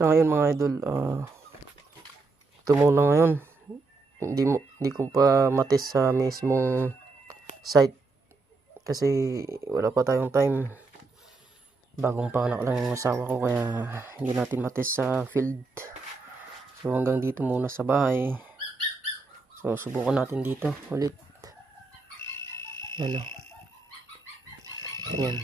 Sa ngayon mga idol, ito muna ngayon. Hindi ko pa matest sa mismong site kasi wala pa tayong time. Bagong panganak lang yung asawa ko kaya hindi natin matest sa field. So hanggang dito muna sa bahay. So subukan natin dito ulit. Ano? Ayan.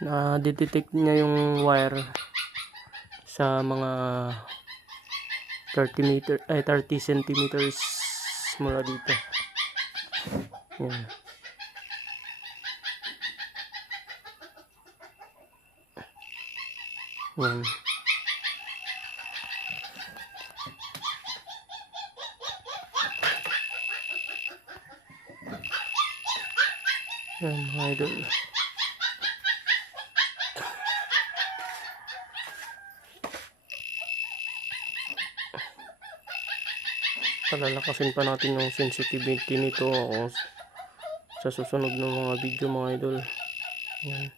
Na-detect niya yung wire sa mga 30 centimeters mula dito. Ayan. Ayan. Ayan mga idol. Palalakasin pa natin yung sensitivity nito sa susunod ng mga video mga idol. Ayan.